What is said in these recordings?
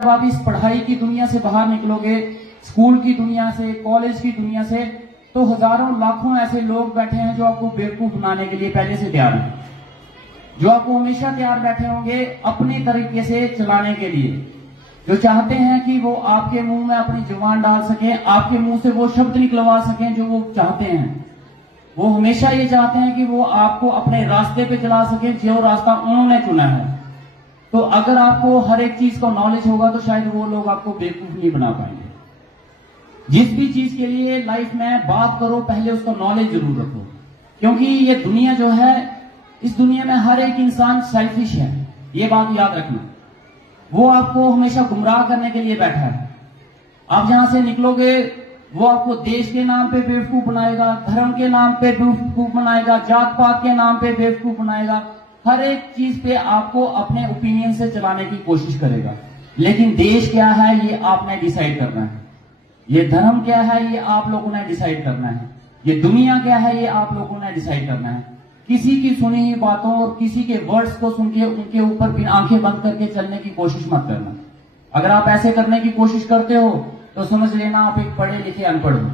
जब आप इस पढ़ाई की दुनिया से बाहर निकलोगे, स्कूल की दुनिया से, कॉलेज की दुनिया से, तो हजारों लाखों ऐसे लोग बैठे हैं जो आपको बेवकूफ बनाने के लिए पहले से तैयार हैं, जो आपको हमेशा तैयार बैठे होंगे अपने तरीके से चलाने के लिए, जो चाहते हैं कि वो आपके मुंह में अपनी जुबान डाल सकें, आपके मुंह से वो शब्द निकलवा सकें जो वो चाहते हैं। वो हमेशा ये चाहते हैं कि वो आपको अपने रास्ते पे चला सकें जो रास्ता उन्होंने चुना है। तो अगर आपको हर एक चीज का नॉलेज होगा तो शायद वो लोग आपको बेवकूफ नहीं बना पाएंगे। जिस भी चीज के लिए लाइफ में बात करो पहले उसका नॉलेज जरूर रखो, क्योंकि ये दुनिया जो है, इस दुनिया में हर एक इंसान सेल्फिश है, ये बात याद रखना। वो आपको हमेशा गुमराह करने के लिए बैठा है। आप जहां से निकलोगे वो आपको देश के नाम पे बेवकूफ बनाएगा, धर्म के नाम पे बेवकूफ बनाएगा, जात पात के नाम पे बेवकूफ बनाएगा, हर एक चीज पे आपको अपने ओपिनियन से चलाने की कोशिश करेगा। लेकिन देश क्या है ये आपने डिसाइड करना है, ये धर्म क्या है ये आप लोगों ने डिसाइड करना है, ये दुनिया क्या है ये आप लोगों ने डिसाइड करना है। किसी की सुनी हुई बातों और किसी के वर्ड्स को सुन के उनके ऊपर भी आंखें बंद करके चलने की कोशिश मत करना। अगर आप ऐसे करने की कोशिश करते हो तो समझ लेना आप एक पढ़े लिखे अनपढ़ हो।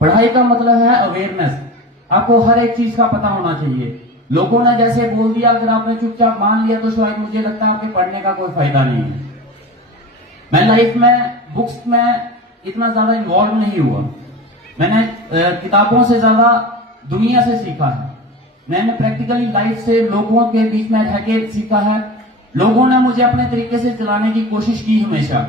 पढ़ाई का मतलब है अवेयरनेस, आपको हर एक चीज का पता होना चाहिए। लोगों ने जैसे बोल दिया, अगर आपने चुपचाप मान लिया तो शायद मुझे लगता है आपके पढ़ने का कोई फायदा नहीं है। मैं लाइफ में बुक्स में इतना ज्यादा इन्वॉल्व नहीं हुआ, मैंने किताबों से ज्यादा दुनिया से सीखा है। मैंने प्रैक्टिकली लाइफ से लोगों के बीच में रह के सीखा है। लोगों ने मुझे अपने तरीके से चलाने की कोशिश की, हमेशा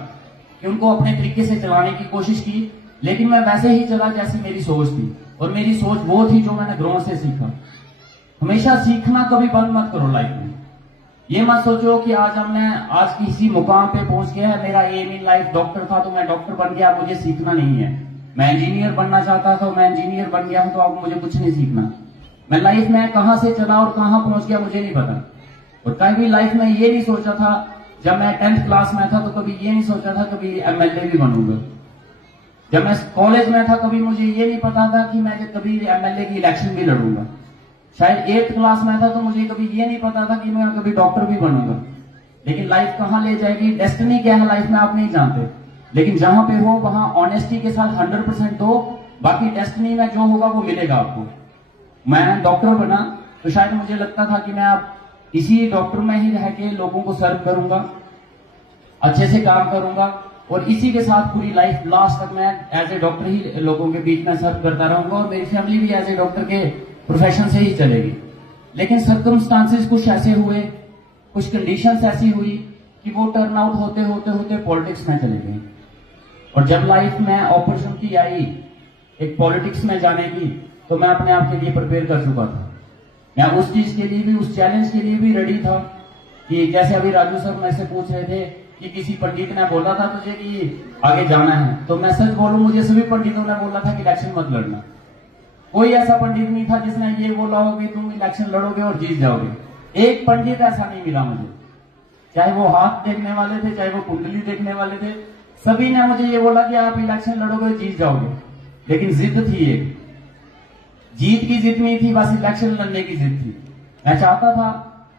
कि उनको अपने तरीके से चलाने की कोशिश की, लेकिन मैं वैसे ही चला जैसी मेरी सोच थी, और मेरी सोच वो थी जो मैंने ग्राउंड से सीखा। हमेशा सीखना कभी बंद मत करो लाइफ में। ये मत सोचो कि आज किसी मुकाम पे पहुंच गया है, मेरा एम इन लाइफ डॉक्टर था तो मैं डॉक्टर बन गया, मुझे सीखना नहीं है। मैं इंजीनियर बनना चाहता था, मैं इंजीनियर बन गया हूं, तो अब मुझे कुछ नहीं सीखना। मैं लाइफ में कहां से चला और कहां पहुंच गया मुझे नहीं पता। और कभी लाइफ में ये नहीं सोचा था, जब मैं 10th क्लास में था तो कभी ये नहीं सोचा था कभी एमएलए भी बनूंगा। जब मैं कॉलेज में था कभी मुझे ये नहीं पता था कि मैं कभी एमएलए की इलेक्शन भी लड़ूंगा। शायद 8th क्लास में था तो मुझे कभी ये नहीं पता था कि मैं कभी डॉक्टर भी बनूंगा। लेकिन लाइफ कहां ले जाएगी, डेस्टिनी क्या है लाइफ में आप नहीं जानते। लेकिन जहां पे हो वहां ऑनेस्टी के साथ 100% दो, बाकी डेस्टिनी में जो होगा वो मिलेगा आपको। मैं डॉक्टर बना तो शायद मुझे लगता था कि मैं अब इसी डॉक्टर में ही रह के लोगों को सर्व करूंगा, अच्छे से काम करूंगा, और इसी के साथ पूरी लाइफ लास्ट तक मैं एज ए डॉक्टर ही लोगों के बीच में सर्व करता रहूंगा, और मेरी फैमिली भी एज ए डॉक्टर के प्रोफेशन से ही चलेगी। लेकिन सर्कमस्टांसेस कुछ ऐसे हुए, कुछ कंडीशंस ऐसी हुई कि वो टर्न आउट होते होते होते पॉलिटिक्स में चले गई। और जब लाइफ में अपॉर्चुनिटी आई एक पॉलिटिक्स में जाने की, तो मैं अपने आप के लिए प्रिपेयर कर चुका था। मैं उस चीज के लिए भी, उस चैलेंज के लिए भी रेडी था कि जैसे अभी राजू सर मेरे से पूछ रहे थे कि किसी पंडित ने बोला था तुझे कि आगे जाना है, तो मैं सच बोलूं मुझे सभी पंडितों ने बोला था कि इलेक्शन मत लड़ना। कोई ऐसा पंडित नहीं था जिसने ये बोला हो कि तुम इलेक्शन लड़ोगे और जीत जाओगे। एक पंडित ऐसा नहीं मिला मुझे, चाहे वो हाथ देखने वाले थे, चाहे वो कुंडली देखने वाले थे, सभी ने मुझे ये बोला कि आप इलेक्शन लड़ोगे और जीत जाओगे। लेकिन जिद थी, एक जीत की जिद नहीं थी, बस इलेक्शन लड़ने की जिद थी। मैं चाहता था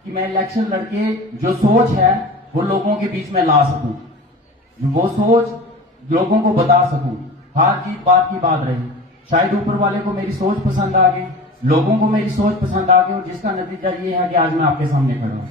कि मैं इलेक्शन लड़के जो सोच है वो लोगों के बीच में ला सकूं, वो सोच लोगों को बता सकूं। हार जीत बात की बात रही, शायद ऊपर वाले को मेरी सोच पसंद आ गई, लोगों को मेरी सोच पसंद आ गई, और जिसका नतीजा ये है कि आज मैं आपके सामने खड़ा हूं।